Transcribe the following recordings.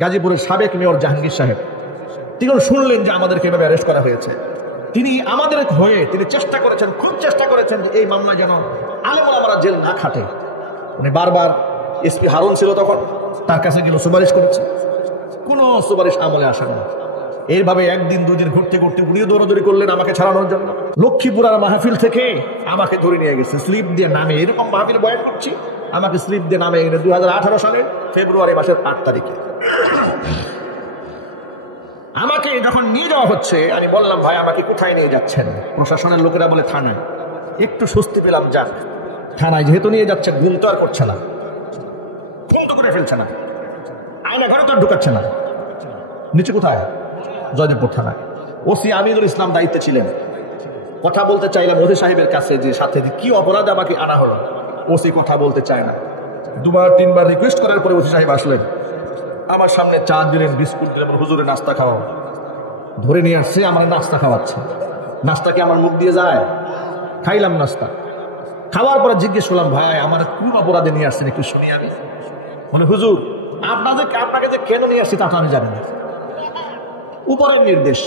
গাজীপুরের সাবেক মেয়র জাহাঙ্গীর সাহেব, তিনি শুনলেন যে আমাদেরকে এভাবে অ্যারেস্ট করা হয়েছে। তিনি আমাদের হয়ে তিনি চেষ্টা করেছেন, খুব চেষ্টা করেছেন যে এই মামলা যেন আলেম ওলামারা জেল না খাটে। উনি বারবার এসপি হারুন ছিল তখন, তার কাছে গেল, সুপারিশ করেছে, কোনো সুপারিশ আমলে আসে না। এইভাবে একদিন দুদিন ঘুরতে ঘুরতে উনিও দৌড়াদৌড়ি করলেন আমাকে ছাড়ানোর জন্য। লক্ষ্মীপুরার মাহফিল থেকে আমাকে ধরে নিয়ে গেছে, স্লিপ দিয়ে নামে, এরকম মাহফিল বয়ান করছি, আমাকে স্লিপ দিয়ে নামে 2018 সালে ফেব্রুয়ারি মাসের 8 তারিখে আমাকে যখন নিয়ে যাওয়া হচ্ছে, আমি বললাম ভাই আমাকে কোথায় নিয়ে যাচ্ছেন? প্রশাসনের লোকেরা বলে থানায়। একটু স্বস্তি পেলাম, যাক থানায় যেহেতু নিয়ে যাচ্ছে, ঘুম তো আর করছে না, ঘুম তো করে ফেলছে না, আয়না ঘরে তো আর ঢুকাচ্ছে না। নিচে কোথায়? জয়দেবপুর থানায়। ওসি আমিনুল ইসলাম দায়িত্বে ছিলেন। কথা বলতে চাইলাম ওসি সাহেবের কাছে যে সাথে যে কি অপরাধে আমাকে আনা হলো, ওসি কথা বলতে চায় না। 2-3 বার রিকোয়েস্ট করার পরে ওসি সাহেব আসলেন, আমার সামনে চা দিলেন, বিস্কুট দিলেন, হুজুরে নাস্তা খাওয়াও। ধরে নিয়ে আসছে, আমার নাস্তা খাওয়াচ্ছে। নাস্তা কি আমার মুখ দিয়ে যায়? খাইলাম নাস্তা, খাওয়ার পরে জিজ্ঞেস করলাম ভাই আমার কোন অপরাধে নিয়ে আসছেন একটু শুনি। আমি বলে হুজুর আপনাকে যে কেন নিয়ে আসছি তা তো আমি জানি না, উপরের নির্দেশ,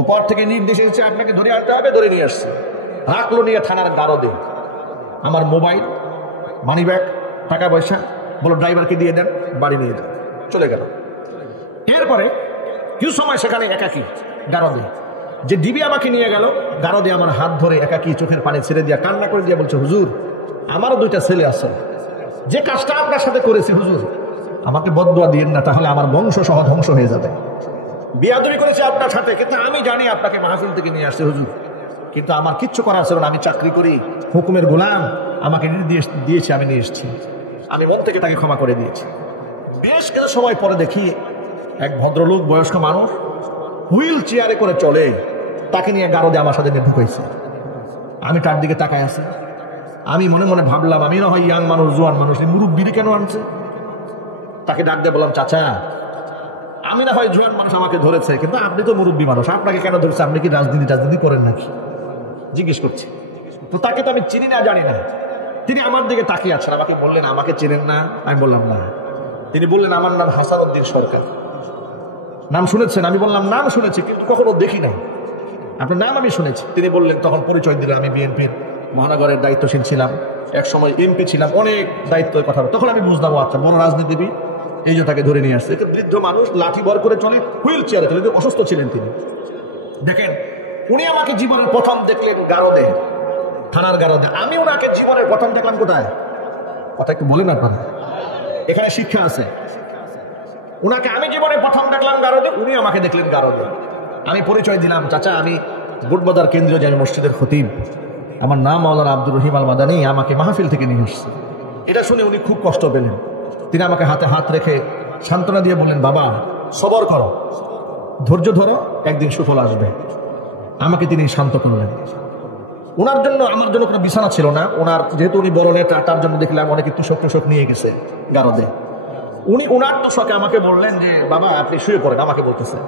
উপর থেকে নির্দেশ এসেছে আপনাকে ধরে আনতে হবে, ধরে নিয়ে আসছে। রাখলো নিয়ে থানার গারদে, আমার মোবাইল, মানি ব্যাগ, টাকা পয়সা, বলো ড্রাইভারকে দিয়ে দেন, বাড়ি নিয়ে যান, চলে গেল। এরপরে কিছু সময় সেখানে একাকি গারদে, যে ডিবি আমাকে নিয়ে গেল গারদে, আমার হাত ধরে একাকি চোখের পানি ছেড়ে দিয়া কান্না করে দিয়ে বলছে হুজুর আমারও 2টা ছেলে আছে, যে কাজটা আপনার সাথে করেছে হুজুর আমাকে বদদুয়া দিয়েন না, তাহলে আমার বংশ সহ ধ্বংস হয়ে যাবে। বিয়াদবি করেছে আপনার সাথে, কিন্তু আমি জানি আপনাকে মাহফিল থেকে নিয়ে আসছে হুজুর, কিন্তু আমার কিচ্ছু করার ছিল না, আমি চাকরি করি, হুকুমের গোলাম, আমাকে নির্দেশ দিয়েছে, আমি নিয়ে এসেছি। আমি মন থেকে তাকে ক্ষমা করে দিয়েছি। বেশ কিছু সময় পরে দেখি এক ভদ্রলোক, বয়স্ক মানুষ, হুইল চেয়ারে করে চলে, তাকে নিয়ে গারদে আমার সাথে ঢুকেছে। আমি তার দিকে তাকায় আছি, আমি মনে মনে ভাবলাম আমি না হয় ইয়াং মানুষ, জোয়ান মানুষ, মুরব্বিরে কেন আনছে? তাকে ডাক দিয়ে বললাম চাচা আমি না হয় জোয়ান মানুষ, আমাকে ধরেছে, কিন্তু আপনি তো মুরব্বী মানুষ, আপনাকে কেন ধরেছে? আপনি কি রাজনীতি করেন নাকি? জিজ্ঞেস করছি। তো তাকে তো আমি চিনি না, জানি না। তিনি আমার দিকে তাকিয়ে আছেন, আমাকে বললেন আমাকে চেনেন না? আমি বললাম না। তিনি বললেন আমার নাম হাসান উদ্দিন সরকার, নাম শুনেছেন? আমি বললাম নাম শুনেছি কিন্তু কখনো দেখি না। আপনার নাম আমি শুনেছি। তিনি বললেন, তখন পরিচয় দিলেন, আমি বিএনপির মহানগরের দায়িত্বশীল ছিলাম, এক সময় এমপি ছিলাম, অনেক দায়িত্বের কথা। তখন আমি বুঝলাম আচ্ছা বড় রাজনীতিবিদ, এই যে তাকে ধরে নিয়ে আসছে। বৃদ্ধ মানুষ, লাঠি ভর করে চলে, হুইল চেয়ারে চলে, অসুস্থ ছিলেন তিনি। দেখেন উনি আমাকে জীবনের প্রথম দেখলেন গারদে, থানার গারদে। আমি ওনাকে জীবনের প্রথম দেখলাম কোথায়? কথা একটু বলেন আপনারা, এখানে শিক্ষা আছে। ওনাকে আমি জীবনে প্রথম দেখলাম গারদে, উনি আমাকে দেখলেন গারদে। আমি পরিচয় দিলাম, চাচা আমি বুটবাজার কেন্দ্রীয় জামি মসজিদের খতিব, আমার নাম মাওলানা আব্দুর রহিম আল মাদানী, আমাকে মাহফিল থেকে নিয়ে এসছে। এটা শুনে উনি খুব কষ্ট পেলেন। তিনি আমাকে হাতে হাত রেখে সান্ত্বনা দিয়ে বললেন, বাবা সবর করো, ধৈর্য ধরো, একদিন সুফল আসবে। আমাকে তিনি শান্ত করলেন। ওনার জন্য আমার জন্য কোনো বিছানা ছিল না। ওনার যেহেতু উনি বড় নেতা, তার জন্য দেখলাম অনেকে তুষক নিয়ে গেছে গারদে। উনি ওনার তোষকে আমাকে বললেন যে বাবা আপনি শুয়ে পড়েন, আমাকে বলতেছে।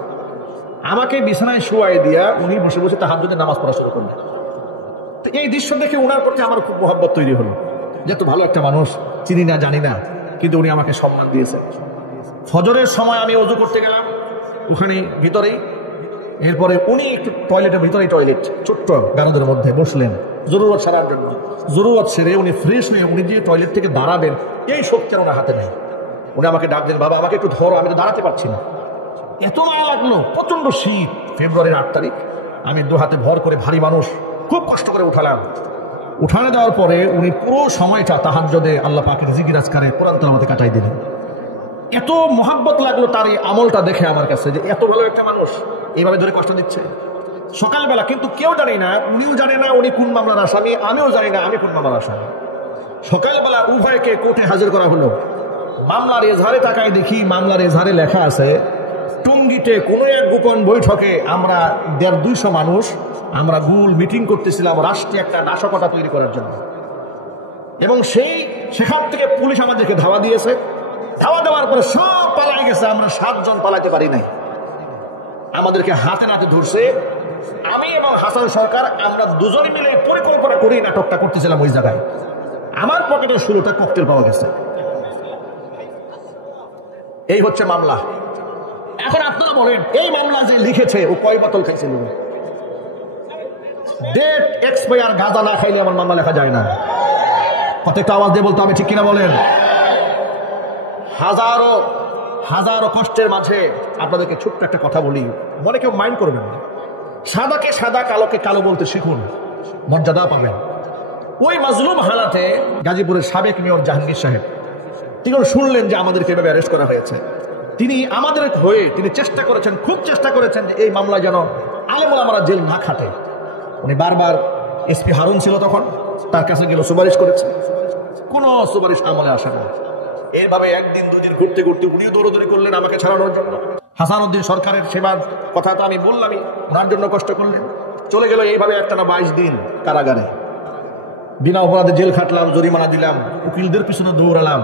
আমাকে বিছানায় শুয়াই দিয়া উনি বসে বসে তাহাজ্জুদের নামাজ পড়া শুরু করলেন। তো এই দৃশ্য দেখে ওনার প্রতি আমার খুব মহব্বত তৈরি হলো, যেহেতু ভালো একটা মানুষ, চিনি না জানি না, কিন্তু উনি আমাকে সম্মান দিয়েছেন। ফজরের সময় আমি ওযু করতে গেলাম ওখানে ভিতরেই। এরপরে উনি একটু টয়লেটের ভিতরেই, টয়লেট ছোট্ট গারদের মধ্যে বসলেন জরুরত সারার জন্য। জরুরত সেরে উনি ফ্রেশ হয়ে উনি যে টয়লেট থেকে দাঁড়াবেন এই শক্তি ওনার হাতে নেই। উনি আমাকে ডাক দেন, বাবা আমাকে একটু ধরো, আমি তো দাঁড়াতে পারছি না। এত মায়া লাগলো, প্রচন্ড শীত, ফেব্রুয়ারির 8 তারিখ। আমি 2 হাতে ভর করে, ভারী মানুষ, খুব কষ্ট করে উঠালাম। উঠানে দেওয়ার পরে উনি পুরো সময়টা তাহাজ্জুদে আল্লাহ পাকের জিকির আজকারে কোরআন তেলাওয়াতে কাটাই দিলেন। এত মহাব্বত লাগলো তার এই আমলটা দেখে আমার কাছে, যে এত ভালো একটা মানুষ এইভাবে ধরে কষ্ট দিচ্ছে সকালবেলা। কিন্তু কেউ জানি না, উনিও জানে না উনি কোন মামলার আসামি, আমিও জানি না আমি কোন মামলার আসামি। সকালবেলা উভয়কে কোর্টে হাজির করা হলো। মামলার এজাহারে তাকায় দেখি, মামলার এজাহারে লেখা আছে টঙ্গীতে কোনো এক গোপন বৈঠকে আমরা 150-200 মানুষ আমরা গোল মিটিং করতেছিলাম রাষ্ট্রীয় একটা নাশকতা তৈরি করার জন্য। এবং সেখান থেকে পুলিশ আমাদেরকে ধাওয়া দিয়েছে। ধাওয়া দেওয়ার পরে সব পালাই গেছে, আমরা 7 জন পালাইতে পারি নাই। আমাদেরকে হাতে নাতে ধরছে। আমি এবং হাসান সরকার আমরা দুজনে মিলে পরিকল্পনা করি নাটকটা করতেছিলাম ওই জায়গায়। আমার পকেটে 16টা ককটেল পাওয়া গেছে। এই হচ্ছে মামলা। এখন আপনারা বলেন, এই মামলা যে লিখেছে ও কয় বোতল খাইছিল? ডেট এক্সপায়ার গাঁজা না খাইলে আমার মামলা লেখা যায় না। প্রত্যেকটা আওয়াজ দিয়ে বলতে হবে, ঠিক কিনা বলেন? হাজারো হাজারো কষ্টের মাঝে আপনাদেরকে ছোট্ট একটা কথা বলি, মনে কেউ মাইন্ড করবেন না। সাদাকে সাদা, কালোকে কালো বলতে শিখুন, মর্যাদা পাবেন। ওই মাজলুম হালাতে গাজীপুরের সাবেক মেয়র জাহাঙ্গীর সাহেব, তিনি শুনলেন যে আমাদেরকে এভাবে অ্যারেস্ট করা হয়েছে। তিনি আমাদের হয়ে তিনি চেষ্টা করেছেন, খুব চেষ্টা করেছেন যে এই মামলায় যেন আলেমুল আমরা জেল না খাটে। উনি বারবার এসপি হারুন ছিল তখন, তার কাছে গেল, সুপারিশ করেছে, কোনো সুপারিশ আমলে আসে না। এইভাবে একদিন দুদিন ঘুরতে ঘুরতে উনিও দৌড়দৌড়ি করলেন আমাকে ছাড়ানোর জন্য। হাসানুদ্দিন সরকারের সেবার কথা তো আমি বললামই, ওনার জন্য কষ্ট করলেন। চলে গেল এইভাবে একটানা 22 দিন কারাগারে। বিনা অপরাধে জেল খাটলাম, জরিমানা দিলাম, উকিলদের পিছনে দৌড়ালাম।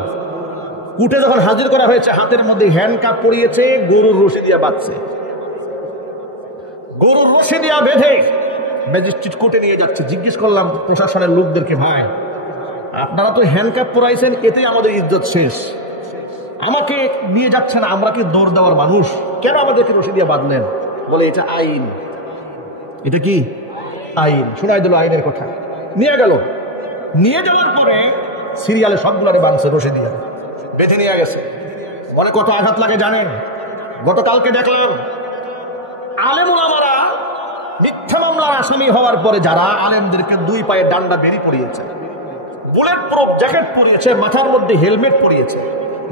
কুটে যখন হাজির করা হয়েছে, হাতের মধ্যে হ্যান্ডকাপ পরিয়েছে, গরুর রশি দিয়া বাঁধছে। গরুর রশি দিয়া বেঁধে ম্যাজিস্ট্রেট কোর্টে নিয়ে যাচ্ছে। জিজ্ঞেস করলাম প্রশাসনের লোকদেরকে, ভাই আপনারা তো হ্যান্ডকাপ পরাইছেন, এতেই আমাদের ইজ্জত শেষ, আমাকে নিয়ে যাচ্ছেন, আমরা কি দৌড় দেওয়ার মানুষ, কেন আমাদেরকে রশি দিয়ে বাঁধলেন? বলে এটা আইন। এটা কি আইন? শোনাই দিল আইনের কথা। নিয়ে গেল, নিয়ে যাওয়ার পরে সিরিয়ালে সবগুলারে বাঁধছে, রশি দিয়ে বেঁধে নিয়ে গেছে। মনে কত আঘাত লাগে জানেন? গতকালকে দেখলাম আলেম ওলামারা মিথ্যা মামলার আসামি হওয়ার পরে যারা আলেমদেরকে 2 পায়ে ডান্ডা বেরি পরিয়েছে, বুলেট প্রুফ জ্যাকেট পরিয়েছে, মাথার মধ্যে হেলমেট পরিয়েছে,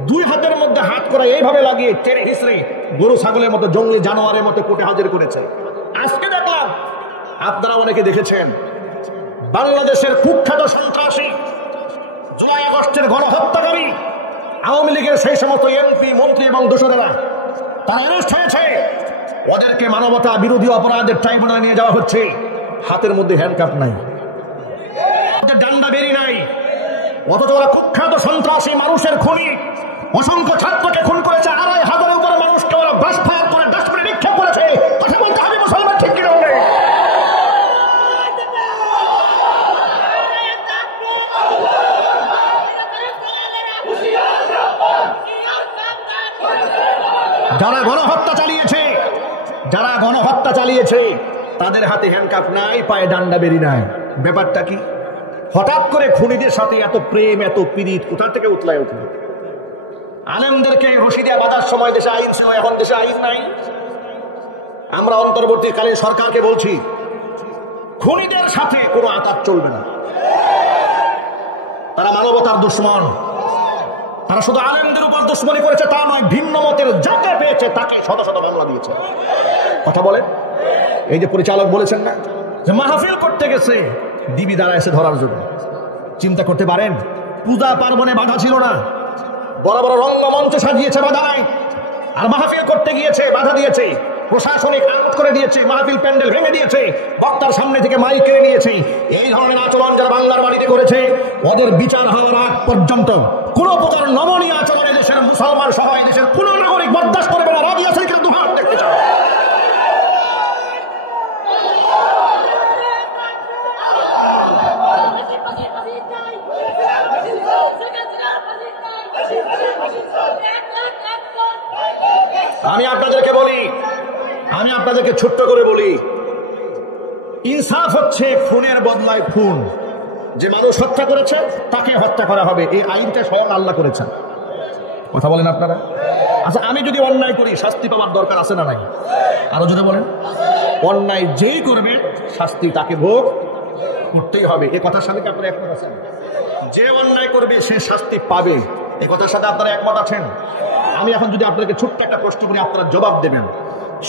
2 হাতের মধ্যে হাত করা এইভাবে লাগিয়ে টেনে হিসড়ে গরু ছাগলের মতো, জঙ্গলি জানোয়ারের মতো কোর্টে হাজির করেছে। আজকে দেখলাম, আপনারা অনেকে দেখেছেন, বাংলাদেশের কুখ্যাত সন্ত্রাসী, জুলাই আগস্টের গণহত্যাকারী, আওয়ামী লীগের সেই সমস্ত এমপি, মন্ত্রী এবং দোসরেরা, তারা অ্যারেস্ট হয়েছে। ওদেরকে মানবতা বিরোধী অপরাধের ট্রাইব্যুনালে নিয়ে যাওয়া হচ্ছে। হাতের মধ্যে হ্যান্ডকাপ নাই, ডান্ডা বেরি নাই, অথচ ওরা কুখ্যাত সন্ত্রাসী, মানুষের খুনি, অসংখ্য ছাত্রকে খুন করেছে, 2,500-এর উপরে মানুষকে ওরা বাস ফায়ার করে ডাস্টবিনে নিক্ষেপ করেছে। কথা বলতে হবে মুসলমান, ঠিক কিনা বলে? যারা গণহত্যা চালিয়েছে তাদের হাতে হ্যান্ডকাপ নাই, পায়ে ডান্ডা বেরি নাই। ব্যাপারটা কি? হঠাৎ করে খুনিদের সাথে এত প্রেম, এত পীড়িত কোথা থেকে উতলায় উঠল? আলেমদেরকে রশি দিয়ে বাঁধার সময় দেশে আইন ছিল, এখন দেশে আইন নাই। আমরা অন্তর্বর্তীকালীন সরকারকে বলছি, খুনিদের সাথে কোনো আঘাত চলবে না। তারা মানবতার দুশ্মন। তারা শুধু আলেমদের উপর দুশ্মনী করেছে তা নয়, ভিন্ন মতের যাকে পেয়েছে তাকে শত শত মামলা দিয়েছে। কথা বলেন, এই যে পরিচালক বলেছেন না যে মাহফিল করতে গেছে, ডিবি দাঁড়ায় ধরার জন্য। চিন্তা করতে পারেন, পূজা পার্বণে বাধা ছিল না, বড় বড় রঙ্গমঞ্চ সাজিয়েছে, বাধা নাই। আর মাহফিল করতে গিয়েছে, বাধা দিয়েছে, প্রশাসনিক আটক করে দিয়েছে, মাহফিল প্যান্ডেল ভেঙে দিয়েছে, বক্তার সামনে থেকে মাইক কেড়ে নিয়েছে। এই ধরনের আচরণ যারা বাংলার বাড়িতে করেছে, ওদের বিচার হওয়ার আগ পর্যন্ত কোন প্রকার নমনীয় আচরণে দেশের মুসলমান সহ দেশের কোন নাগরিক বরদাস্ত করবে না। রাজি আছেন কিন্তু ভারত দেখতে চাও? আমি আপনাদেরকে বলি, আমি আপনাদেরকে ছোট্ট করে বলি, ইনসাফ হচ্ছে খুনের বদলায় খুন। যে মানুষ হত্যা করেছে তাকে হত্যা করা হবে, এই আইনটা স্বয়ং আল্লাহ করেছেন। কথা বলেন আপনারা? আচ্ছা, আমি যদি অন্যায় করি শাস্তি পাওয়ার দরকার আছে না নাই? আরো জোরে বলেন। অন্যায় যেই করবে শাস্তি তাকে ভোগ করতেই হবে। এই কথার সাথে আপনারা একমত আছেন? যে অন্যায় করবে সে শাস্তি পাবে, এই কথার সাথে আপনারা একমত আছেন? আমি এখন যদি আপনাদেরকে ছোট্ট একটা প্রশ্ন করি, আপনারা জবাব দেবেন।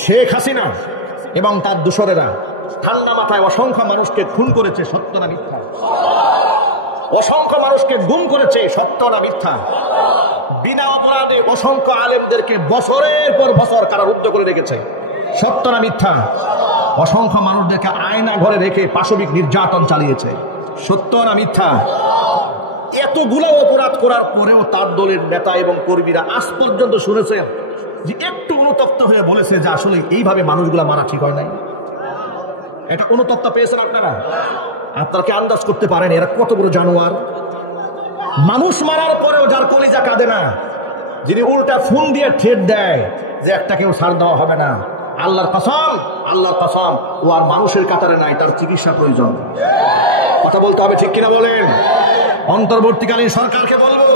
শেখ হাসিনা এবং তার দোসরেরা ঠান্ডা মাথায় অসংখ্য মানুষকে খুন করেছে, সত্য না মিথ্যা? অসংখ্য মানুষকে গুম করেছে, সত্য না মিথ্যা? বিনা অপরাধে অসংখ্য আলেমদেরকে বছরের পর বছর কারারুদ্ধ করে রেখেছে, সত্য না মিথ্যা? অসংখ্য মানুষদেরকে আয়না ঘরে রেখে পাশবিক নির্যাতন চালিয়েছে, সত্য না মিথ্যা? এতগুলো অপরাধ করার পরেও তার দলের নেতা এবং কর্মীরা আজ পর্যন্ত শুনেছেন যে একটু অনুতপ্ত হয়ে বলেছে যে আসলে এইভাবে মানুষগুলা মারা ঠিক হয় নাই। এটা অনুতপ্ত পেয়েছেন আপনারা? আপনারা কি আন্দাজ করতে পারেন এরা কত বড় জানোয়ার? মানুষ মারার পরেও যার কলিজা কাঁদে না, যিনি উল্টা ফোন দিয়ে ঠেট দেয় যে একটা কেউ ছাড় দেওয়া হবে না, আল্লাহর কসম ও আর মানুষের কাতারে নাই, তার চিকিৎসা প্রয়োজন। কথা বলতে হবে, ঠিক কিনা বলেন? অন্তর্বর্তীকালীন সরকারকে বলবো,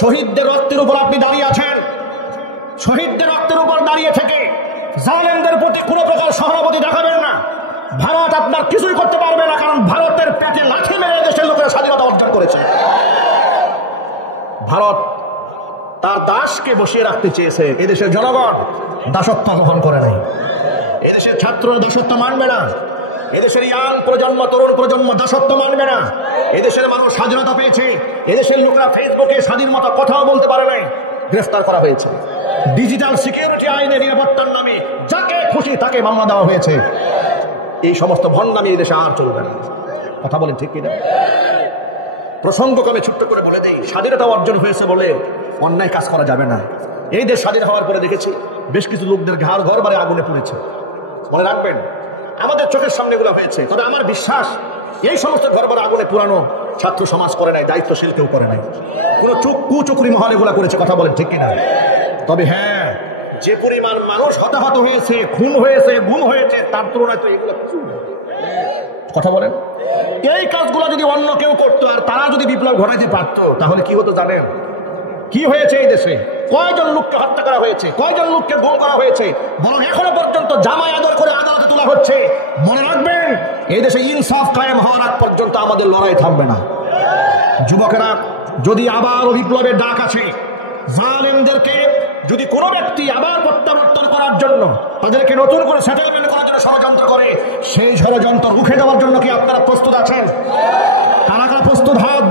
শহীদদের রক্তের উপর আপনি দাঁড়িয়ে আছেন, শহীদদের রক্তের উপর দাঁড়িয়ে থেকে জালেমদের প্রতি কোনো প্রকার সহানুভূতি দেখাবেন না। ভারত আপনার কিছুই করতে পারবে না, কারণ ভারতের পেটে লাঠি মেরে দেশের লোকেরা স্বাধীনতা অর্জন করেছে। ভারত তার দাসকে বসিয়ে রাখতে চেয়েছে, এদেশের জনগণ দাসত্ব গ্রহণ করে নাই। এদেশের ছাত্ররা দাসত্ব মানবে না, এদেশের ইয়াং প্রজন্ম, তরুণ প্রজন্ম দাসত্ব মানবে না। এদেশের মানুষ স্বাধীনতা পেয়েছে, এদেশের লোকরা ফেসবুকে স্বাধীন মতো কথাও বলতে পারে নাই, গ্রেফতার করা হয়েছে। ডিজিটাল সিকিউরিটি আইনে নিরাপত্তার নামে যাকে খুশি তাকে মামলা দেওয়া হয়েছে। এই সমস্ত ভণ্ডামি এই দেশে আর চলবে না। কথা বলেন ঠিক কিনা? প্রসঙ্গক্রমে ছোট্ট করে বলে দেই, স্বাধীনতা অর্জন হয়েছে বলে অন্যায় কাজ করা যাবে না। এই দেশ স্বাধীন হওয়ার পরে দেখেছি বেশ কিছু লোকদের ঘর বারে আগুনে পুড়েছে। মনে রাখবেন, আমাদের চোখের সামনে এগুলো হয়েছে। তবে আমার বিশ্বাস এই সমস্ত ঘর বারে আগুনে পুরানো ছাত্র সমাজ করে নাই, দায়িত্বশীল কেউ করে নাই, কোনো কুচুকুরি মহল এগুলা করেছে। কথা বলেন ঠিক কিনা? তবে হ্যাঁ, যে পরিমাণ মানুষ হতাহত হয়েছে, খুন হয়েছে, গুম হয়েছে, তার তুলনায় তো এগুলো কিছু। কথা বলেন, এই কাজগুলো যদি অন্য কেউ করতো আর তারা যদি বিপ্লব ঘটাইতে পারতো, তাহলে কি হতো জানেন? কি হয়েছে এই দেশে? কয়জন লোককে হত্যা করা হয়েছে, কয়জন লোককে গুম করা হয়েছে, বরং এখনো পর্যন্ত জামাই আদর করে আদালতে তোলা হচ্ছে। মনে রাখবেন, এই দেশে ইনসাফ কায়েম হওয়ার আগ পর্যন্ত আমাদের লড়াই থামবে না। যুবকেরা, যদি আবার বিপ্লবের ডাক আছে, জালেমদেরকে যদি কোনো ব্যক্তি আবার প্রত্যাবর্তন করার জন্য, তাদেরকে নতুন করে সেটেলমেন্ট করার জন্য ষড়যন্ত্র করে, সেই ষড়যন্ত্র রুখে দেওয়ার জন্য কি আপনারা প্রস্তুত আছেন? কারা কারা প্রস্তুত? হাত